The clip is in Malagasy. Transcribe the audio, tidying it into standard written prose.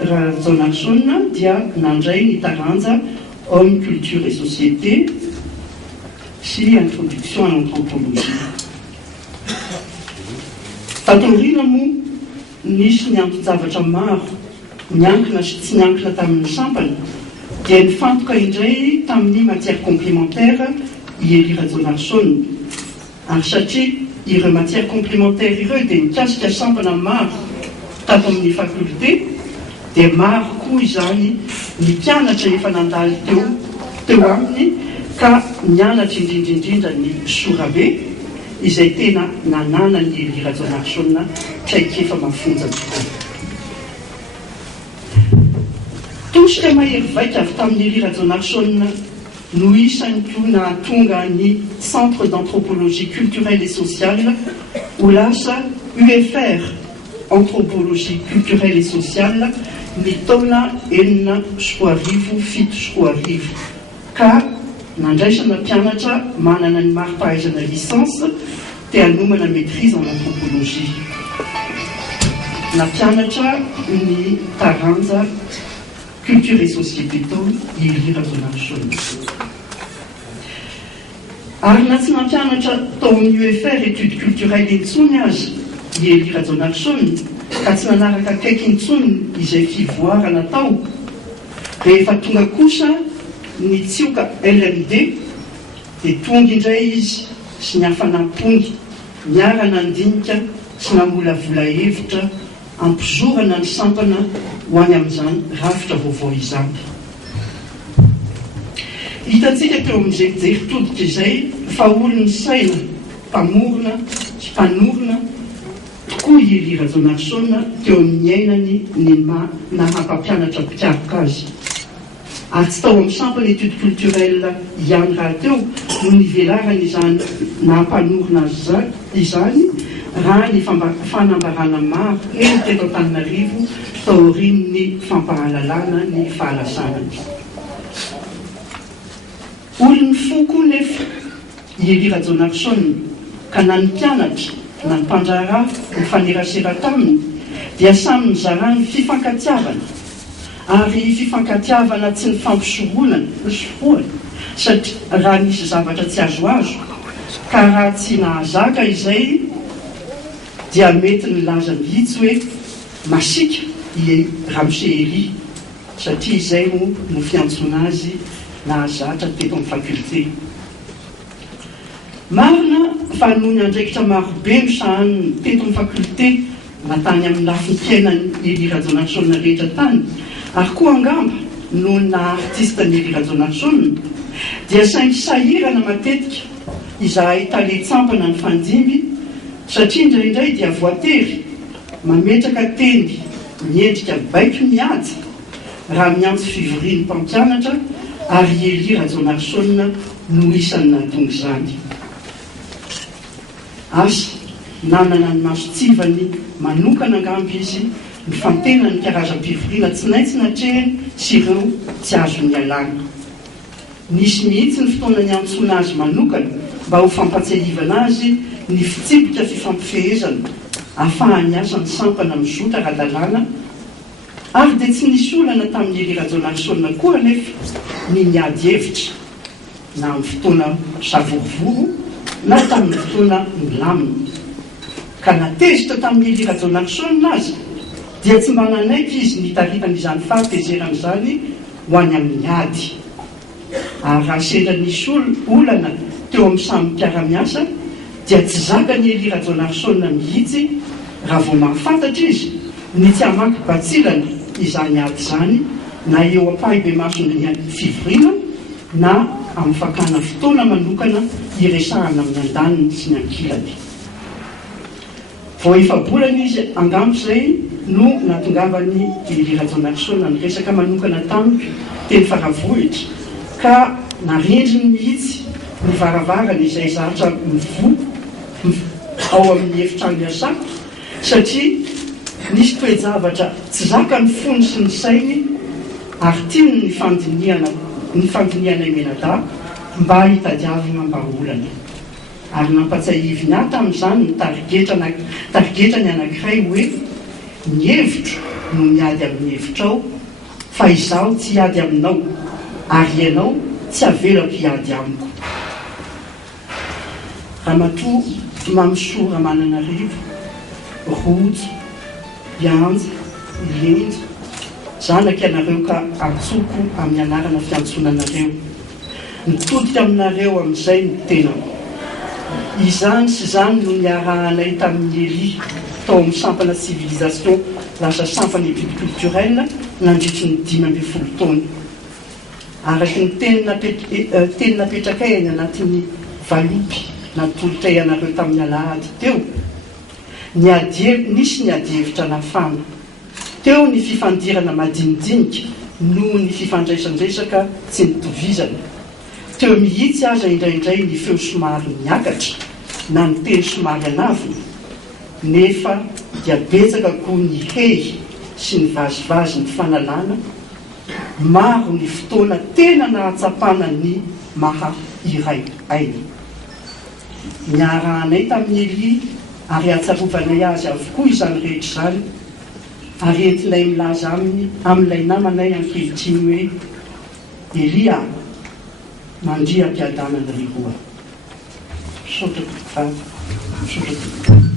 Rajaonarson dia nandray ny taranja homme, culture et société sy introduction à l'anthropologie. Tatorina moa nisy ny anton-javatra maro miankina sy tsy miankina tamin'ny sampany dia nifantoka indray tamin'ny matière complémentaire i Rajaonarson. Ary satria ireo matière complémentaire ireo dia mikasika sampana maro tato amin'ny faculté dia maro koa izany ny mpianatra efa nandalo teo aminy ka mianatra indrindrindrindra ny sorabe izay tena nanana ny Rajaonarson tsaiky efa mafonja tokoa. Tosika mahery vaika avy tamin'ny Rajaonarson no isany koa nahatonga ny Centre d'anthropologie culturelle et sociale ho lasa UFR anthropologie culturelle et sociale ny taona 1975 ka nandraisana mpianatra manana ny mari-pahaizana licence te hanomana maîtrise en anthropologie. Nampianatra ny taranja culture et société tao i Rajaonarson. Ary na tsy nampianatra tao amin'ny UFR études culturelles intsony azy i Rajaonarson ka tsy nanaraka akaiky intsony izay fivoarana tao, rehefa tonga kosa ny tsioka LMD dia tonga indray izy sy niafanam-pony miara nandinika sy namolavola hevitra ampizorana ny sampana ho any amin'izany rafitra vaovao izany. Hitantsika teo amin'ny jeritodika izay fa olony saina mpamorona sy mpanorona tokoa i Rajaonarson teo amin'ny ainany ny nahampampianatra mpikaroka azy. Ary tsy tao amin'ny sampana étude culturelle ihany raha teo no nivelarana izany nahampanorona izany raha ny fanambarana maro eny teto Antananarivo tao aorian'ny fampahalalana ny fahalasarany. Olony fo koa nefa i Rajaonarson ka na ny mpianatra na ny mpandraharaha ny fanerasera taminy dia samy nizarany fifankatiavana, ary fifankatiavana tsy ny fampisorohana satria raha nisy zavatra tsy azoazo ka raha tsy nahazaka izay dia mety nilaza mihitsy hoe masika i Ramsey satria izay no fiantsona azy nahazatra teto amin'ny faculté. Marina fa noho ny andraikitra marobe misahany teto amin'ny faculté natany amin'ny lafiny fiainany i Rajaonarson rehetra tany, ary koa angamba noho na artiste ny Rajaonarson dia saingy sahirana matetika izahay taletsampana ny fandimby satria indraindray dia voatery mametraka teny miendrika baiko miady raha miantso fivorian'ny mpampianatra, ary i Rajaonarson no isany nahatonga izany. Asa nanana ny masotsivany manokana angamba izy ny fantena ny karazam-pivoriana tsy naitsy natrehany sy ireo tsy azo ny alana. Nisy mihitsy ny fotoana ny antsona azy manokana mba ho fampatsiahivana azy ny fitsipika fifampifehezana ahafahany asa ny sampana mizotra ara-dalàna, ary dia tsy nisy olana tamin'ny Rajaonarson koa nefa ny niady hevitra na amin'ny fotoana savorovoro na tamin'ny fotoana milamina. Ka natezitra tamin'ny Rajaonarson azy dia tsy mba nanaiky izy nitaritan'izany fahatezeran'izany ho any amin'ny ady. Ary raha sendra nisy olana teo amin'ny samy mpiara-miasa dia tsy zakany Rajaonarson mihitsy raha vao mahafantatra izy ny tsy hamaky batsilana izany ady izany, na eo ampahibe masony ny fivoriana na amin'ny fakana fotoana manokana iresahana amin'ny andaniny sy ny ankilany. Vao efa bolana izy angamba izay no natongavany Rajaonarson ny resaka manokana tamiko teny faravohitra, ka narendriny mihitsy ny varavarana izay zatra mivo ao amin'ny efitrano iasako, satria nisy toe-javatra tsy zaka ny fony sy ny sainy ary tiany ny fandiniana menada mba hitadiavana mba olana. Ary nampatsahiviny ahy tamin'izany ny tarigetrany anankiray hoe ny hevitro no miady amin'ny hevitrao fa izaho tsy hiady aminao ary ianao tsy avelako hiady amiko. Ramatoa Mamsoa Ramananarivo, Rojo, Ianja, Ilenja, zanaka ianareo ka antsoko amin'ny anarana fiantsonanareo. Nitodika aminareo amin'izay ny tenako. Izany sy izany no niarahanay tamin'ny Eli tao amin'ny sampana civilisation lasa sampana culturelle nandritry ny 15 taona. Araky ny teny napetrakay any anatin'ny valopy natolotray anareo tamin'ny alahady teo, nisy niady-hevitra nafana. Teo ny fifandirana madinidinika noho ny fifandraisandraisaka tsy nitovizana. Teo mihitsy aza indraindray ny feo somary miakatra na ny teny somary anavina, nefa dia betsaka koa ny hey sy ny vazivazy ny fanalana. Maro ny fotoana tena nahatsapana ny maha iray aina. Niarahanay tamin'ny Eli ary atsarovanay azy avokoa izany rehetra izany, ary entinay milaza amin'ilay namanay ankehitriny hoe Elia mandria am-piadanany riroa. Sotrako vavy, sotrako.